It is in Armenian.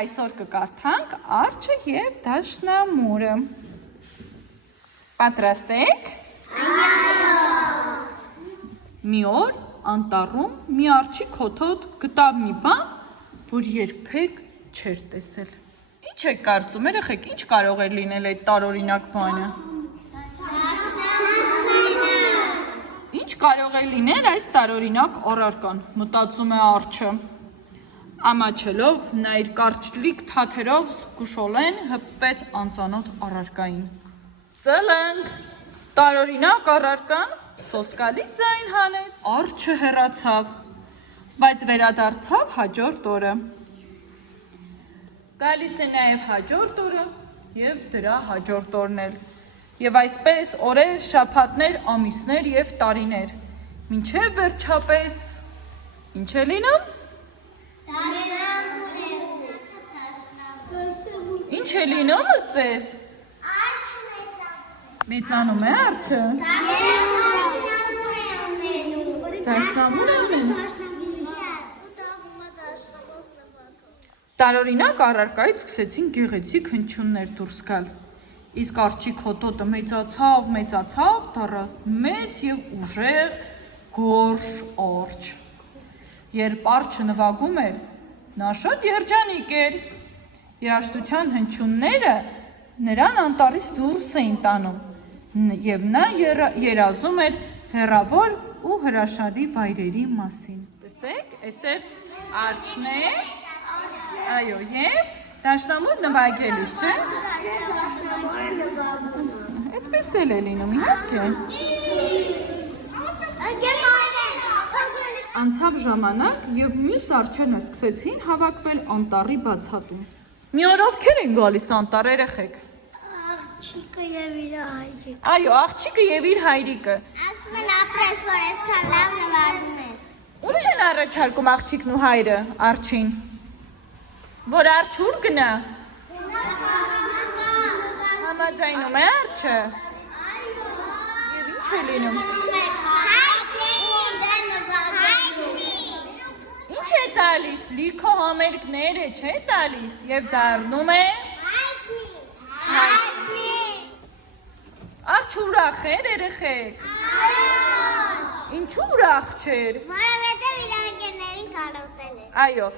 այսօր կկարդանք արջը և դաշնամուրը։ Պատրաստ եք։ Մի օր անտառում մի արջի քոթոտ գտավ մի բան, որ երբեք չէր տեսել։ Ինչ եք կարծում, երեխեք, ինչ կարող էր լինել այդ տարօրինակ բանը։ Ինչ կարող է լինել այս տարօրինակ առարկան, մտածում է արջը։ Ամաչելով, նա իր կարճլիկ թաթերով զգուշորեն հպվեց անծանոթ առարկային։ Ծլնգ, տարօրինակ առարկան սոսկալի ձայն հանեց, արջը հեռացավ, բայց վերադարձավ հաջորդ օրը։ Գալիս է նաև հաջորդ օրը և դրա հաջորդ օրն էլ։ Եվ այսպես օրեր, շաբաթներ, ամիսներ և տարիներ, մինչև վերջապես, ինչ է լինում։ Ինչ է լինում ըստ մեծանում է արջը։ Դաշնամուր է ունենում։ Տարօրինակ առարկայից սկսեցին գեղեցիկ հնչյուններ դուրս գալ։ Իսկ արջի քոթոտը մեծացավ, դառավ մեծ և ուժեղ գորշ արջ։ Երբ արջը նվագում էր, նա շատ երջանիկ էր։ Երաժշտության հնչյունները նրան անտառից դուրս էին տանում, և նա երազում էր հեռավոր ու հրաշալի վայրերի մասին։ Տեսեք, այստեղ արջն է, այո, և դաշնամուր նվագելիս, չէ՞։ Այդպես էլ է լինում, իհարկե։ Անցավ ժամանակ և մյուս արջերն սկսեցին հավաքվել անտառի բացատում։ Մի օր ովքեր են գալիս անտառ, երեխեք։ Աղջիկը և իր հայրիկը։ Այո, աղջիկը և իր հայրիկը։ Ասում են ապրես, որ այսքան լավ նվագում ես։ Ո՞ւչ են առաջարկում աղջիկն ու հայրը արջին։ Որ արջը ուր գնա։ Համաձայնում է արջը։ Եվ ինչ է լինում։ Ինչ է տալիս, լիքը համերգներ է, չէ տալիս, և դառնում է։ Արջը ուրախ էր, երեխեք։ Ինչու ուրախ չէր։ Որովհետև իր ընկերներին կարոտել էր։ Այո։